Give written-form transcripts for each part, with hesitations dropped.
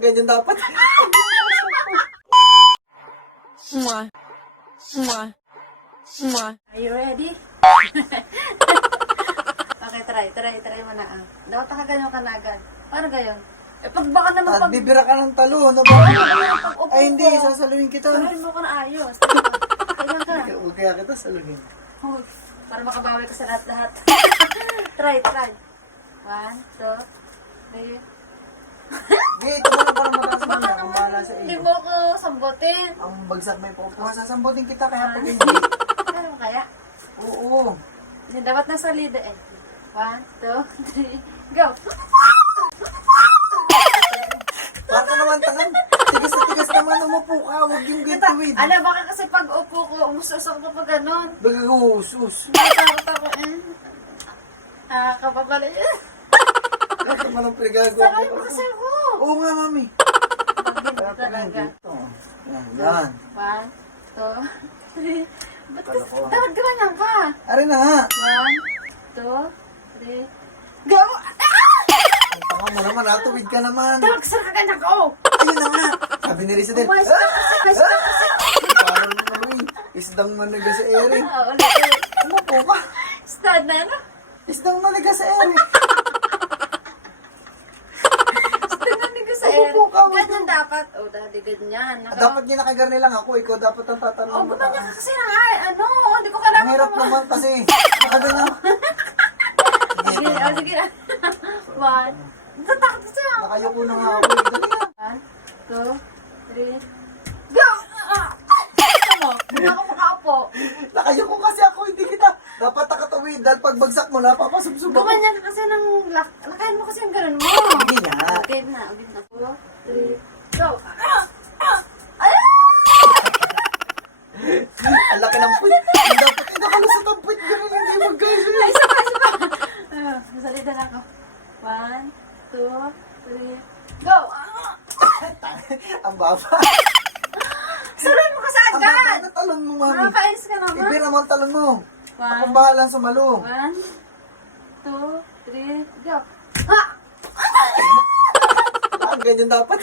ganyan dapat. Mwah. Mwah. Mwah. Are you ready? Okay, try mo na. Dapat nakaganyan ka na agad. Paano gayon? Eh, pag baka naman At pag... bibira ka ng talo. Ano ba? Ay, hindi. Sasaluhin kita. Saluhin mo ka na ayos. Ganyan ka. Huwag kaya kita saluhin. Uy, para makabawi ka sa lahat-lahat. Try. 1, 2, 3. Hindi, ito mo na para mataas mo na. Kung bahala sa Hindi iyo. mo ako sambutin. Ang bagsak may pupuha. Sasambutin kita kaya pag hindi. Ano kaya? Oo. Hindi, dapat nasa lead eh. 1, 2, 3, go! Baka naman tangan. Tigas na tigas naman. Umupo ka. Huwag yung gatuwid. Ala, baka kasi pag upo ko, umusosok ko pa ganon. Bagagusus. Natakot ako eh. Nakakapabalik. Bakit naman ang pinagagawa Sabay mo kasi ako. Oo nga, mami. Hindi Kaya pag talaga. dito. Yan. 1, 2, 3. Ba't Akala kasi, ko. dapat ganyan ka. Aray na nga. 1, 2, 3, go! Ang tanga mo naman. Tuwid ka naman. Dapat sir ka ganyan ko. Ayun na nga. Sabi ni Risa din. Umayos ka kasi. Parang naman. Isdang managa sa ere. Ulit. Umupo ka. Stand na ano? Isdang managa sa ere. Tingnan ko sa Upo ka, upo. Ganyan dapat. O, dahil ganyan. Dapat ginakagarni lang ako. Ikaw dapat ang tatanong O, mo. gumanyan ka kasi na ay, ano, hindi ko Ang kailangan hirap naman kasi. Nakaganyan. Sige, sige na. 1. Tatakot siya. Nakayuko na nga ako. Dali na. 1, 2, 3, go! Ano? Hindi ako makaupo. Nakayuko kasi ako. Hindi kita. Dapat nakatuwid. Dahil pagbagsak mo, napapasubsub ako. Gumanyan ka kasi ng lakayan mo kasi ang ganun mo. Hindi na. Okay na. 2, 3, go! Ang laki ng puwit. Dapat nakalusot ang puwit. Ganun hindi mag-ganyan. Isa pa. Masalita na ako. 1, 2, 3, go! Ang baba. Saluhin mo kasi Ang baba agad! na talon mo, mami. Makakainis ka naman. Ibira mo ang talon mo. Ako 1, bahala sumalo. 1, 2, 3, go! Ha! Ang ganyan dapat.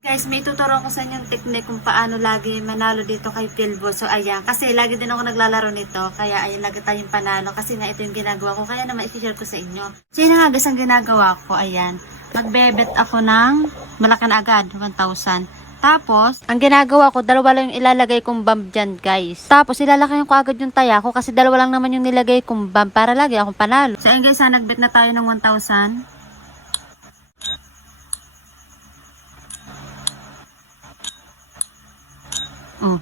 Guys, may tuturo ko sa inyo yung technique kung paano lagi manalo dito kay Pilbo. So, ayan. Kasi lagi din ako naglalaro nito. Kaya, ayan, lagi tayong panalo. Kasi nga, ito yung ginagawa ko. Kaya naman, i-share ko sa inyo. So, yun nga, guys, ang ginagawa ko, ayan. Magbebet ako ng malaki na agad, 1,000. Tapos, ang ginagawa ko, dalawa lang yung ilalagay kong bomb dyan, guys. Tapos, ilalakayan ko agad yung taya ko kasi dalawa lang naman yung nilagay kong bomb para lagi akong panalo. So, ayan guys, nagbet na tayo ng 1,000. Oh.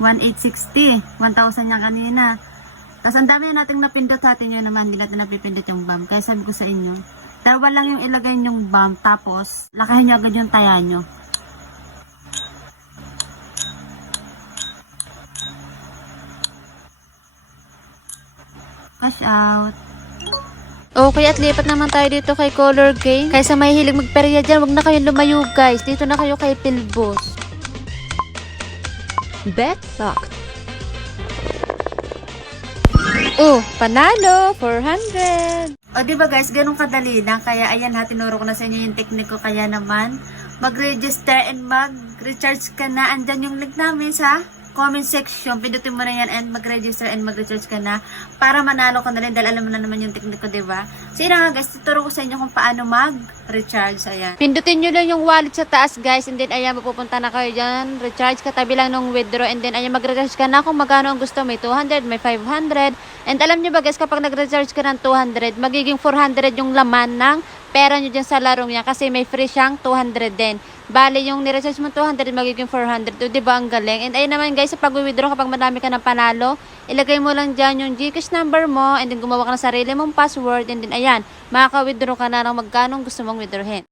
1,860. 1,000 niya kanina. Tapos ang dami na nating napindot, natin yun naman. Hindi natin napipindot yung bomb. Kaya sabi ko sa inyo, dalawa lang yung ilagay yung bomb. Tapos, lakahin nyo agad yung taya nyo. Cash out. Okay, at lipat naman tayo dito kay Color Game. Kaysa may hilig magperya dyan, wag na kayong lumayo guys. Dito na kayo kay Pilbos. Bet locked. Oh, panalo! 400! O, diba guys, ganun kadali lang. Kaya ayan ha, tinuro ko na sa inyo yung technique ko. Kaya naman, mag-register and mag-recharge ka na. Andyan yung link namin sa comment section. Pindutin mo na yan and mag-register and mag-recharge ka na para manalo ka na rin dahil alam mo na naman yung technique ko, diba? So yun nga guys, tuturo ko sa inyo kung paano mag-recharge. Ayan. Pindutin nyo lang yung wallet sa taas, guys. And then, ayan, mapupunta na kayo dyan. Recharge, katabi lang ng withdraw. And then, ayan, mag-recharge ka na kung magkano ang gusto. May 200, may 500. And alam nyo ba, guys, kapag nag-recharge ka ng 200, magiging 400 yung laman ng pera nyo dyan sa larong yan. Kasi may free siyang 200 din. Bale, yung ni-recharge mo 200, magiging 400. O, diba, ang galing? And ayun naman, guys, sa pag-withdraw, kapag madami ka ng panalo, ilagay mo lang dyan yung GCash number mo. And then, gumawa ka ng sarili mong password. And then, ayan, makaka-withdraw ka na ng magkano gusto mong withdrawin.